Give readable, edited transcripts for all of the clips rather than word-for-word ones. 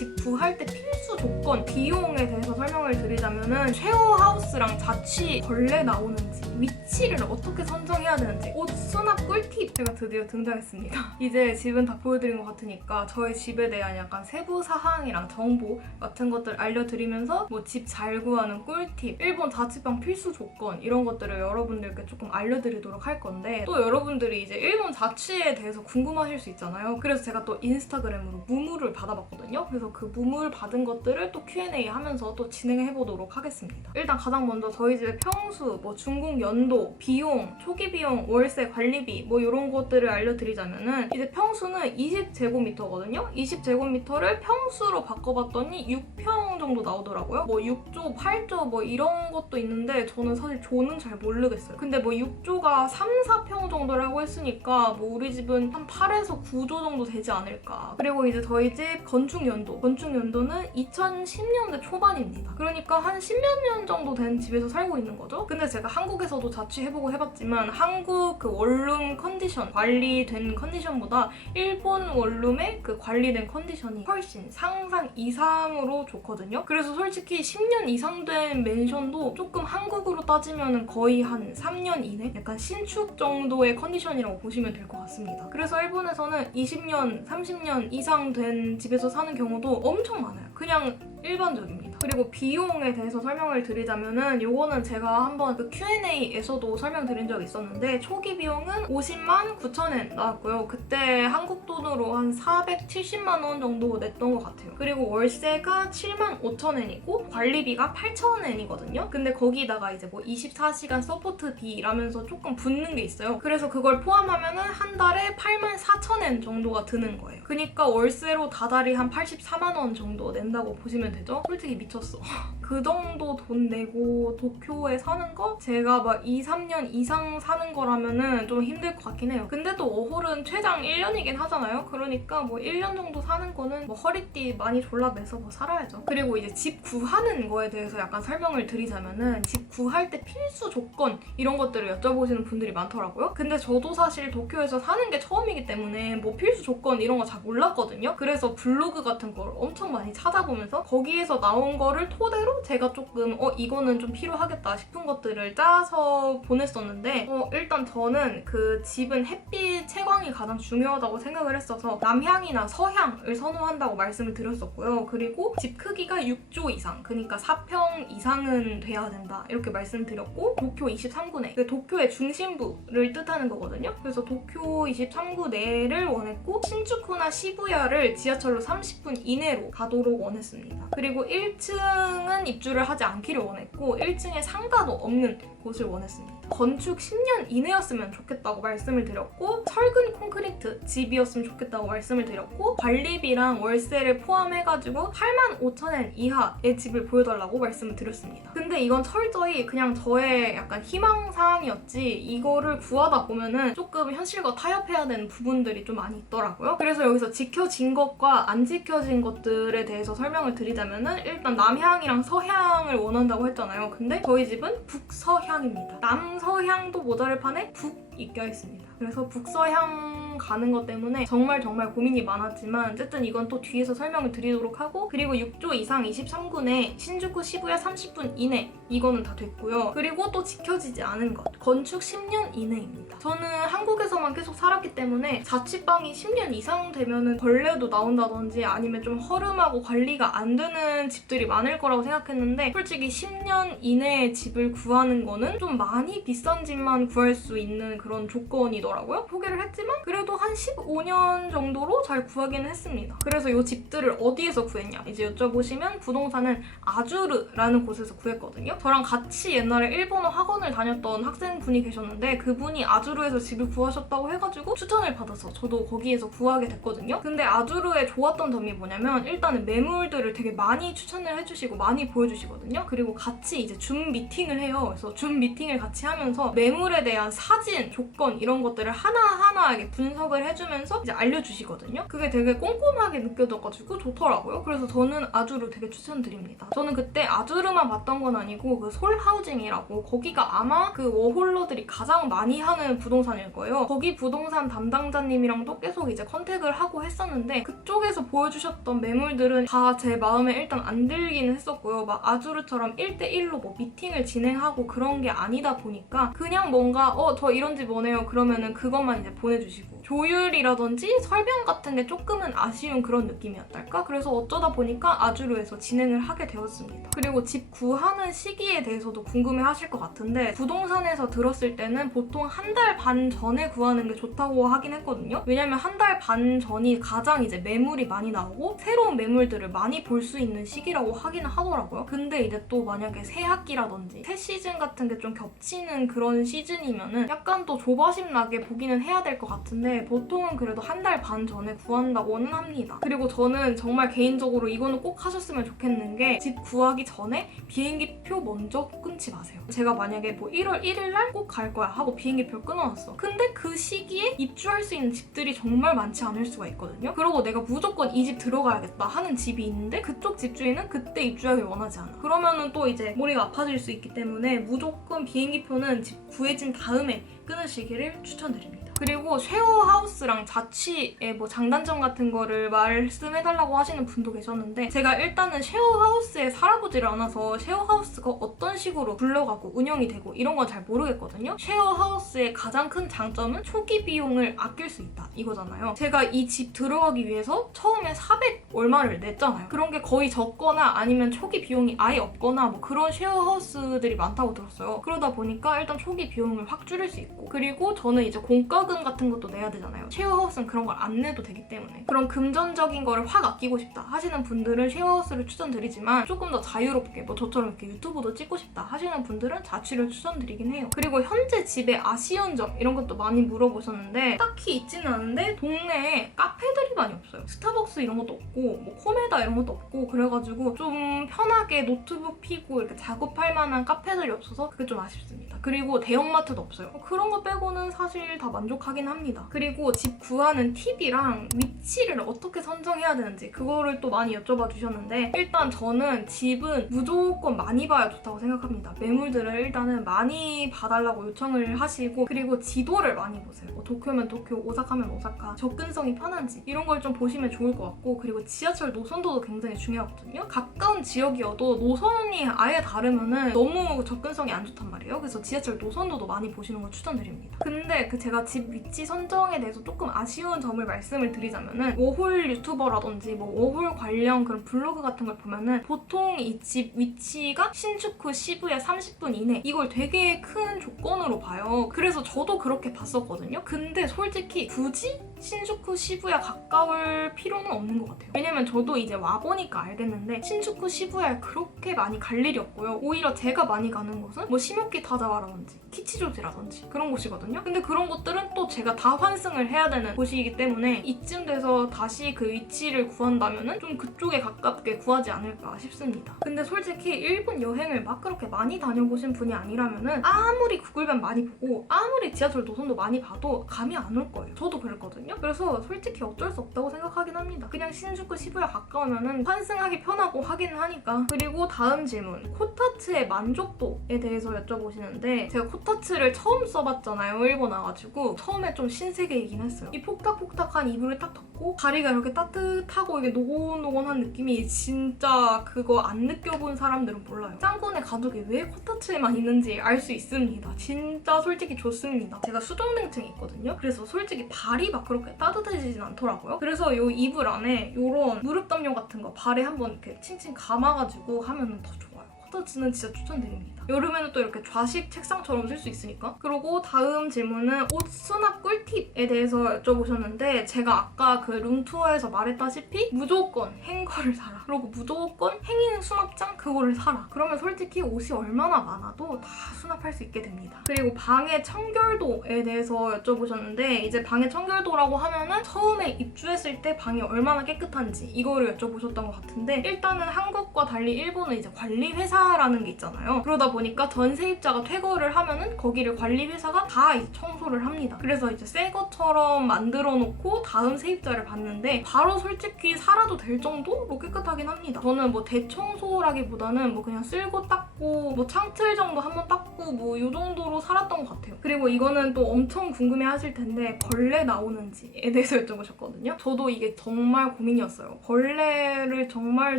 집 구할 때 필수 조건, 비용에 대해서 설명을 드리자면은 쉐어하우스랑 자취 벌레 나오는지, 위치를 어떻게 선정해야 되는지, 옷 수납 꿀팁 제가 드디어 등장했습니다. 이제 집은 다 보여드린 것 같으니까 저희 집에 대한 약간 세부 사항이랑 정보 같은 것들 알려드리면서 뭐 집 잘 구하는 꿀팁, 일본 자취방 필수 조건 이런 것들을 여러분들께 조금 알려드리도록 할 건데, 또 여러분들이 이제 일본 자취에 대해서 궁금하실 수 있잖아요. 그래서 제가 또 인스타그램으로 무물을 받아봤거든요. 그래서 그 무물 받은 것들을 또 Q&A 하면서 또 진행해보도록 하겠습니다. 일단 가장 먼저 저희 집의 평수, 뭐 중국 연도, 비용, 초기 비용, 월세, 관리비 뭐 이런 것들을 알려드리자면은, 이제 평수는 20제곱미터거든요. 20제곱미터를 평수로 바꿔봤더니 6평 정도 나오더라고요. 뭐 6조, 8조 뭐 이런 것도 있는데 저는 사실 조는 잘 모르겠어요. 근데 뭐 6조가 3, 4평 정도라고 했으니까 뭐 우리 집은 한 8에서 9조 정도 되지 않을까. 그리고 이제 저희 집 건축 연도는 2010년대 초반입니다. 그러니까 한 10몇 년 정도 된 집에서 살고 있는 거죠. 근데 제가 한국에서도 자취해보고 해봤지만 한국 그 원룸 컨디션, 관리된 컨디션보다 일본 원룸의 그 관리된 컨디션이 훨씬 상상 이상으로 좋거든요. 그래서 솔직히 10년 이상 된 맨션도 조금 한국으로 따지면 거의 한 3년 이내? 약간 신축 정도의 컨디션이라고 보시면 될 것 같습니다. 그래서 일본에서는 20년, 30년 이상 된 집에서 사는 경우도 엄청 많아요. 그냥 일반적입니다. 그리고 비용에 대해서 설명을 드리자면은, 요거는 제가 한번 그 Q&A에서도 설명드린 적이 있었는데, 초기 비용은 50만 9천엔 나왔고요. 그때 한국 돈으로 한 470만 원 정도 냈던 것 같아요. 그리고 월세가 7만 5천엔이고 관리비가 8천엔이거든요. 근데 거기다가 이제 뭐 24시간 서포트비라면서 조금 붙는 게 있어요. 그래서 그걸 포함하면은 한 달에 8만 4천엔 정도가 드는 거예요. 그러니까 월세로 다달이 한 84만 원 정도 낸다고 보시면 되죠? 솔직히 미쳤어. 그 정도 돈 내고 도쿄에 사는 거? 제가 막 2, 3년 이상 사는 거라면은 좀 힘들 것 같긴 해요. 근데 또 워홀은 최장 1년이긴 하잖아요. 그러니까 뭐 1년 정도 사는 거는 뭐 허리띠 많이 졸라매서 뭐 살아야죠. 그리고 이제 집 구하는 거에 대해서 약간 설명을 드리자면은, 집 구할 때 필수 조건 이런 것들을 여쭤보시는 분들이 많더라고요. 근데 저도 사실 도쿄에서 사는 게 처음이기 때문에 뭐 필수 조건 이런 거 잘 몰랐거든요. 그래서 블로그 같은 걸 엄청 많이 찾아보면서 거기에서 나온 거를 토대로 제가 조금 이거는 좀 필요하겠다 싶은 것들을 짜서 보냈었는데, 일단 저는 그 집은 햇빛 채광이 가장 중요하다고 생각을 했어서 남향이나 서향을 선호한다고 말씀을 드렸었고요. 그리고 집 크기가 6조 이상, 그러니까 4평 이상은 돼야 된다 이렇게 말씀드렸고, 도쿄 23구 내, 도쿄의 중심부를 뜻하는 거거든요. 그래서 도쿄 23구 내를 원했고, 신주쿠나 시부야를 지하철로 30분 이내로 가도록 원했습니다. 그리고 1층은 입주를 하지 않기를 원했고, 1층에 상가도 없는 곳을 원했습니다. 건축 10년 이내였으면 좋겠다고 말씀을 드렸고, 철근 콘크리트 집이었으면 좋겠다고 말씀을 드렸고, 관리비랑 월세를 포함해가지고 8만 5천엔 이하의 집을 보여달라고 말씀을 드렸습니다. 근데 이건 철저히 그냥 저의 약간 희망사항이었지, 이거를 구하다 보면은 조금 현실과 타협해야 되는 부분들이 좀 많이 있더라고요. 그래서 여기서 지켜진 것과 안 지켜진 것들에 대해서 설명을 드리자면은, 일단 남향이랑 서향을 원한다고 했잖아요. 근데 저희 집은 북서향입니다. 남서향도 모자를 판에 북이 껴있습니다. 그래서 북서향 가는 것 때문에 정말 고민이 많았지만, 어쨌든 이건 또 뒤에서 설명을 드리도록 하고, 그리고 6조 이상 23구 내 신주쿠 시부야 30분 이내 이거는 다 됐고요. 그리고 또 지켜지지 않은 것, 건축 10년 이내입니다. 저는 한국에서만 계속 살았기 때문에 자취방이 10년 이상 되면은 벌레도 나온다든지 아니면 좀 허름하고 관리가 안 되는 집들이 많을 거라고 생각했는데, 솔직히 10년 이내의 집을 구하는 거는 좀 많이 비싼 집만 구할 수 있는 그런 조건이더라고요. 포기를 했지만 그래도 한 15년 정도로 잘 구하기는 했습니다. 그래서 이 집들을 어디에서 구했냐 이제 여쭤보시면, 부동산은 아주르라는 곳에서 구했거든요. 저랑 같이 옛날에 일본어 학원을 다녔던 학생분이 계셨는데, 그분이 아주르에서 집을 구하셨다고 해가지고 추천을 받아서 저도 거기에서 구하게 됐거든요. 근데 아주르의 좋았던 점이 뭐냐면, 일단은 매물들을 되게 많이 추천을 해주시고 많이 보여주시거든요. 그리고 같이 이제 줌 미팅을 해요. 그래서 줌 미팅을 같이 하면서 매물에 대한 사진, 조건 이런 것들을 하나하나 분석을 분석을 해주면서 이제 알려주시거든요. 그게 되게 꼼꼼하게 느껴져가지고 좋더라고요. 그래서 저는 아주르 되게 추천드립니다. 저는 그때 아주르만 봤던 건 아니고 그 솔하우징이라고 거기가 아마 그 워홀러들이 가장 많이 하는 부동산일 거예요. 거기 부동산 담당자님이랑도 계속 이제 컨택을 하고 했었는데 그쪽에서 보여주셨던 매물들은 다 제 마음에 일단 안 들기는 했었고요. 막 아주르처럼 1대1로 뭐 미팅을 진행하고 그런 게 아니다 보니까 그냥 뭔가 저 이런 집 뭐네요 그러면은 그것만 이제 보내주시고 조율이라든지 설명 같은 게 조금은 아쉬운 그런 느낌이었달까? 그래서 어쩌다 보니까 아주르에서 진행을 하게 되었습니다. 그리고 집 구하는 시기에 대해서도 궁금해 하실 것 같은데 부동산에서 들었을 때는 보통 한 달 반 전에 구하는 게 좋다고 하긴 했거든요. 왜냐면 한 달 반 전이 가장 이제 매물이 많이 나오고 새로운 매물들을 많이 볼 수 있는 시기라고 하기는 하더라고요. 근데 이제 또 만약에 새 학기라든지 새 시즌 같은 게 좀 겹치는 그런 시즌이면은 약간 또 조바심 나게 보기는 해야 될 것 같은데 보통은 그래도 한 달 반 전에 구한다고는 합니다. 그리고 저는 정말 개인적으로 이거는 꼭 하셨으면 좋겠는 게 집 구하기 전에 비행기표 먼저 끊지 마세요. 제가 만약에 뭐 1월 1일 날 꼭 갈 거야 하고 비행기표 끊어놨어. 근데 그 시기에 입주할 수 있는 집들이 정말 많지 않을 수가 있거든요. 그러고 내가 무조건 이 집 들어가야겠다 하는 집이 있는데 그쪽 집주인은 그때 입주하길 원하지 않아. 그러면은 또 이제 머리가 아파질 수 있기 때문에 무조건 비행기표는 집 구해진 다음에 끊으시기를 추천드립니다. 그리고 쉐어하우스랑 자취의 뭐 장단점 같은 거를 말씀해달라고 하시는 분도 계셨는데 제가 일단은 쉐어하우스에 살아보지를 않아서 쉐어하우스가 어떤 식으로 굴러가고 운영이 되고 이런 건 잘 모르겠거든요. 쉐어하우스의 가장 큰 장점은 초기 비용을 아낄 수 있다 이거잖아요. 제가 이 집 들어가기 위해서 처음에 400 얼마를 냈잖아요. 그런 게 거의 적거나 아니면 초기 비용이 아예 없거나 뭐 그런 쉐어하우스들이 많다고 들었어요. 그러다 보니까 일단 초기 비용을 확 줄일 수 있고 그리고 저는 이제 공과금 같은 것도 내야 되잖아요. 쉐어하우스는 그런 걸 안 내도 되기 때문에 그런 금전적인 거를 확 아끼고 싶다 하시는 분들은 쉐어하우스를 추천드리지만 조금 더 자유롭게 뭐 저처럼 이렇게 유튜브도 찍고 싶다 하시는 분들은 자취를 추천드리긴 해요. 그리고 현재 집의 아쉬운 점 이런 것도 많이 물어보셨는데 딱히 있지는 않은데 동네에 카페들이 많이 없어요. 스타벅스 이런 것도 없고 뭐 코메다 이런 것도 없고 그래가지고 좀 편하게 노트북 피고 이렇게 작업할 만한 카페들이 없어서 그게 좀 아쉽습니다. 그리고 대형마트도 없어요. 그런 거 빼고는 사실 다 만족하긴 합니다. 그리고 집 구하는 팁이랑 위치를 어떻게 선정해야 되는지 그거를 또 많이 여쭤봐 주셨는데 일단 저는 집은 무조건 많이 봐야 좋다고 생각합니다. 매물들을 일단은 많이 봐달라고 요청을 하시고 그리고 지도를 많이 보세요. 뭐 도쿄면 도쿄, 오사카면 오사카 접근성이 편한지 이런 걸 좀 보시면 좋을 것 같고 그리고 지하철 노선도도 굉장히 중요하거든요. 가까운 지역이어도 노선이 아예 다르면은 너무 접근성이 안 좋단 말이에요. 그래서 지하철 노선도도 많이 보시는 걸 추천드립니다. 근데 제가 집 위치 선정에 대해서 조금 아쉬운 점을 말씀을 드리자면은 워홀 유튜버라든지 뭐 워홀 관련 그런 블로그 같은 걸 보면은 보통 이 집 위치가 신주쿠 시부야 30분 이내 이걸 되게 큰 조건으로 봐요. 그래서 저도 그렇게 봤었거든요. 근데 솔직히 굳이 신주쿠 시부야 가까울 필요는 없는 것 같아요. 왜냐면 저도 이제 와보니까 알겠는데 신주쿠 시부야에 그렇게 많이 갈 일이 없고요. 오히려 제가 많이 가는 곳은 뭐 시모키 타자와라든지 키치조지라든지 그런 곳이거든요. 근데 그런 곳들은 또 제가 다 환승을 해야 되는 곳이기 때문에 이쯤 돼서 다시 그 위치를 구한다면은 좀 그쪽에 가깝게 구하지 않을까 싶습니다. 근데 솔직히 일본 여행을 막 그렇게 많이 다녀보신 분이 아니라면은 아무리 구글맵 많이 보고 아무리 지하철 노선도 많이 봐도 감이 안 올 거예요. 저도 그랬거든요. 그래서 솔직히 어쩔 수 없다고 생각하긴 합니다. 그냥 신주쿠 시부야 가까우면은 환승하기 편하고 하긴 하니까. 그리고 다음 질문, 코타츠의 만족도에 대해서 여쭤보시는데 제가 코타츠를 처음 써봤잖아요. 일본 와가지고 처음에 좀 신세계이긴 했어요. 이 폭닥폭닥한 이불을 딱 덮고 다리가 이렇게 따뜻하고 이게 노곤노곤한 느낌이 진짜 그거 안 느껴본 사람들은 몰라요. 짱구네 가족이 왜 코타츠에만 있는지 알 수 있습니다. 진짜 솔직히 좋습니다. 제가 수족냉증이 있거든요. 그래서 솔직히 발이 막 그렇게 따뜻해지진 않더라고요. 그래서 이 이불 안에 이런 무릎 담요 같은 거 발에 한번 이렇게 칭칭 감아가지고 하면 더 좋아요. 코타츠는 진짜 추천드립니다. 여름에는 또 이렇게 좌식 책상처럼 쓸 수 있으니까. 그리고 다음 질문은 옷 수납 꿀팁에 대해서 여쭤보셨는데 제가 아까 그 룸투어에서 말했다시피 무조건 행거를 사라. 그리고 무조건 행인 수납장 그거를 사라. 그러면 솔직히 옷이 얼마나 많아도 다 수납할 수 있게 됩니다. 그리고 방의 청결도에 대해서 여쭤보셨는데 이제 방의 청결도라고 하면은 처음에 입주했을 때 방이 얼마나 깨끗한지 이거를 여쭤보셨던 것 같은데 일단은 한국과 달리 일본은 이제 관리 회사 이사라는 게 있잖아요. 그러다 보니까 전세입자가 퇴거를 하면은 거기를 관리회사가 다 이제 청소를 합니다. 그래서 이제 새 것처럼 만들어 놓고 다음 세입자를 받는데 바로 솔직히 살아도 될 정도로 깨끗하긴 합니다. 저는 뭐 대청소라기보다는 뭐 그냥 쓸고 닦고 뭐 창틀 정도 한번 닦고 뭐 이 정도로 살았던 것 같아요. 그리고 이거는 또 엄청 궁금해 하실 텐데 벌레 나오는지에 대해서 여쭤보셨거든요. 저도 이게 정말 고민이었어요. 벌레를 정말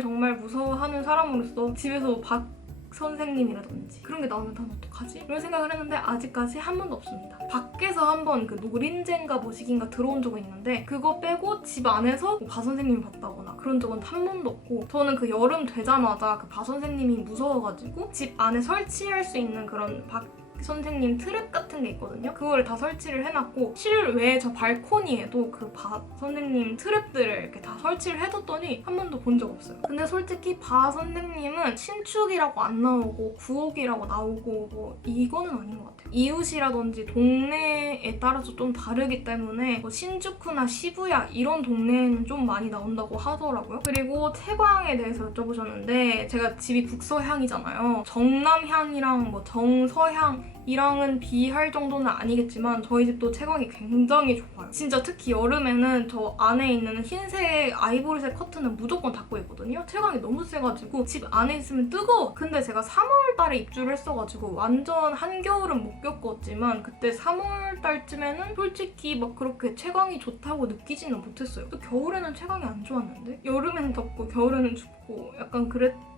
무서워하는 사람으로서 집에서 박 선생님이라든지 그런 게 나오면 난 어떡하지? 이런 생각을 했는데 아직까지 한 번도 없습니다. 밖에서 한번 그 노린재인가 뭐시긴가 들어온 적은 있는데 그거 빼고 집 안에서 뭐 박 선생님을 봤다거나 그런 적은 한 번도 없고 저는 그 여름 되자마자 그 박 선생님이 무서워가지고 집 안에 설치할 수 있는 그런 박 선생님 트랩 같은 게 있거든요. 그거를 다 설치를 해놨고 실외 저 발코니에도 그 박 선생님 트랩들을 이렇게 다 설치를 해뒀더니 한 번도 본 적 없어요. 근데 솔직히 박 선생님은 신축이라고 안 나오고 구옥이라고 나오고 뭐 이거는 아닌 것 같아요. 이웃이라든지 동네에 따라서 좀 다르기 때문에 뭐 신주쿠나 시부야 이런 동네에는 좀 많이 나온다고 하더라고요. 그리고 채광에 대해서 여쭤보셨는데 제가 집이 북서향이잖아요. 정남향이랑 뭐 정서향 이랑은 비할 정도는 아니겠지만 저희 집도 채광이 굉장히 좋아요. 진짜 특히 여름에는 저 안에 있는 흰색 아이보리색 커튼은 무조건 닫고 있거든요. 채광이 너무 세가지고 집 안에 있으면 뜨거워. 근데 제가 3월 달에 입주를 했어가지고 완전 한겨울은 못 겪었지만 그때 3월 달쯤에는 솔직히 막 그렇게 채광이 좋다고 느끼지는 못했어요. 또 겨울에는 채광이 안 좋았는데 여름에는 덥고 겨울에는 춥고 약간 그랬다.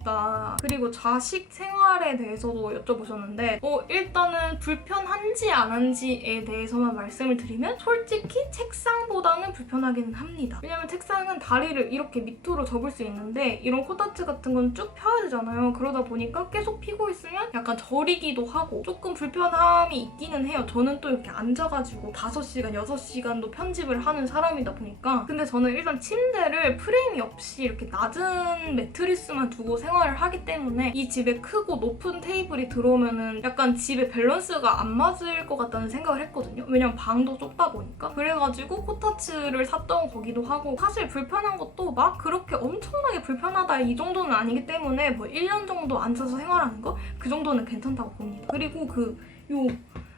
그리고 자식 생활에 대해서도 여쭤보셨는데 일단은 불편한지 안 한지에 대해서만 말씀을 드리면 솔직히 책상보다는 불편하기는 합니다. 왜냐면 책상은 다리를 이렇게 밑으로 접을 수 있는데 이런 코타츠 같은 건 쭉 펴야 되잖아요. 그러다 보니까 계속 피고 있으면 약간 저리기도 하고 조금 불편함이 있기는 해요. 저는 또 이렇게 앉아가지고 5시간, 6시간도 편집을 하는 사람이다 보니까 근데 저는 일단 침대를 프레임이 없이 이렇게 낮은 매트리스만 두고 생활을 하기 때문에 이 집에 크고 높은 테이블이 들어오면은 약간 집에 밸런스가 안 맞을 것 같다는 생각을 했거든요. 왜냐면 방도 좁다 보니까. 그래가지고 코타츠를 샀던 거기도 하고 사실 불편한 것도 막 그렇게 엄청나게 불편하다 이 정도는 아니기 때문에 뭐 1년 정도 앉아서 생활하는 거? 그 정도는 괜찮다고 봅니다. 그리고 요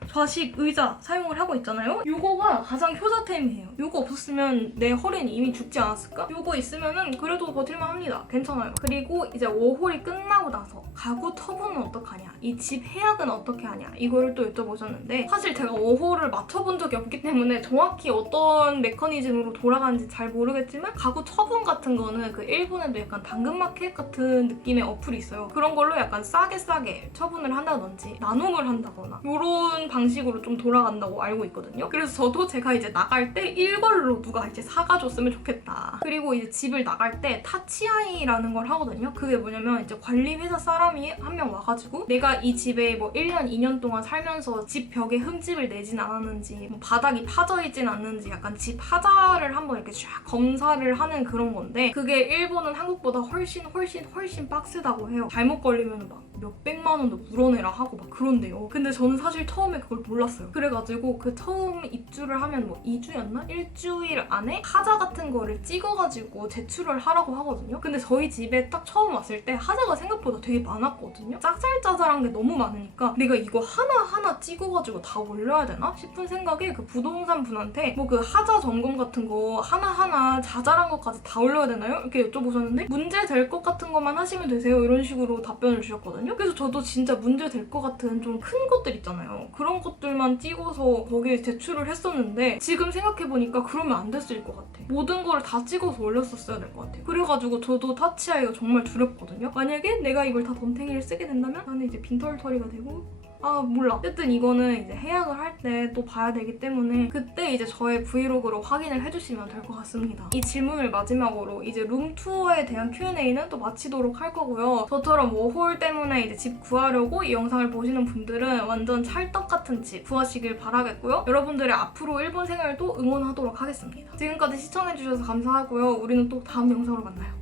좌식 의자 사용을 하고 있잖아요. 요거가 가장 효자템이에요. 요거 없었으면 내 허리는 이미 죽지 않았을까? 요거 있으면은 그래도 버틸만 합니다. 괜찮아요. 그리고 이제 워홀이 끝나고 나서 가구 처분은 어떡하냐? 이 집 해약은 어떻게 하냐? 이거를 또 여쭤보셨는데 사실 제가 워홀을 맞춰본 적이 없기 때문에 정확히 어떤 메커니즘으로 돌아가는지 잘 모르겠지만 가구 처분 같은 거는 그 일본에도 약간 당근마켓 같은 느낌의 어플이 있어요. 그런 걸로 약간 싸게 처분을 한다든지 나눔을 한다거나 요런 방식으로 좀 돌아간다고 알고 있거든요. 그래서 저도 제가 이제 나갈 때 일걸로 누가 이제 사가줬으면 좋겠다. 그리고 이제 집을 나갈 때 타치아이라는 걸 하거든요. 그게 뭐냐면 이제 관리회사 사람이 한 명 와가지고 내가 이 집에 뭐 1년, 2년 동안 살면서 집 벽에 흠집을 내진 않았는지 뭐 바닥이 파져있진 않는지 약간 집 하자를 한번 이렇게 쫙 검사를 하는 그런 건데 그게 일본은 한국보다 훨씬 빡세다고 해요. 잘못 걸리면 막 몇백만 원도 물어내라 하고 막 그런데요. 근데 저는 사실 처음에 그걸 몰랐어요. 그래가지고 그 처음 입주를 하면 뭐 2주였나? 일주일 안에 하자 같은 거를 찍어가지고 제출을 하라고 하거든요. 근데 저희 집에 딱 처음 왔을 때 하자가 생각보다 되게 많았거든요. 짜잘짜잘한 게 너무 많으니까 내가 이거 하나하나 찍어가지고 다 올려야 되나? 싶은 생각에 그 부동산 분한테 뭐 그 하자 점검 같은 거 하나하나 자잘한 것까지 다 올려야 되나요? 이렇게 여쭤보셨는데 문제 될 것 같은 것만 하시면 되세요. 이런 식으로 답변을 주셨거든요. 그래서 저도 진짜 문제 될 것 같은 좀 큰 것들 있잖아요. 그런 것들만 찍어서 거기에 제출을 했었는데 지금 생각해보니까 그러면 안 됐을 것 같아. 모든 걸 다 찍어서 올렸었어야 될 것 같아. 그래가지고 저도 타치아이가 정말 두렵거든요. 만약에 내가 이걸 다 덤탱이를 쓰게 된다면 나는 이제 빈털터리가 되고 몰라. 어쨌든 이거는 이제 해약을 할 때 또 봐야 되기 때문에 그때 이제 저의 브이로그로 확인을 해주시면 될 것 같습니다. 이 질문을 마지막으로 이제 룸투어에 대한 Q&A는 또 마치도록 할 거고요. 저처럼 워홀 때문에 이제 집 구하려고 이 영상을 보시는 분들은 완전 찰떡 같은 집 구하시길 바라겠고요. 여러분들의 앞으로 일본 생활도 응원하도록 하겠습니다. 지금까지 시청해주셔서 감사하고요. 우리는 또 다음 영상으로 만나요.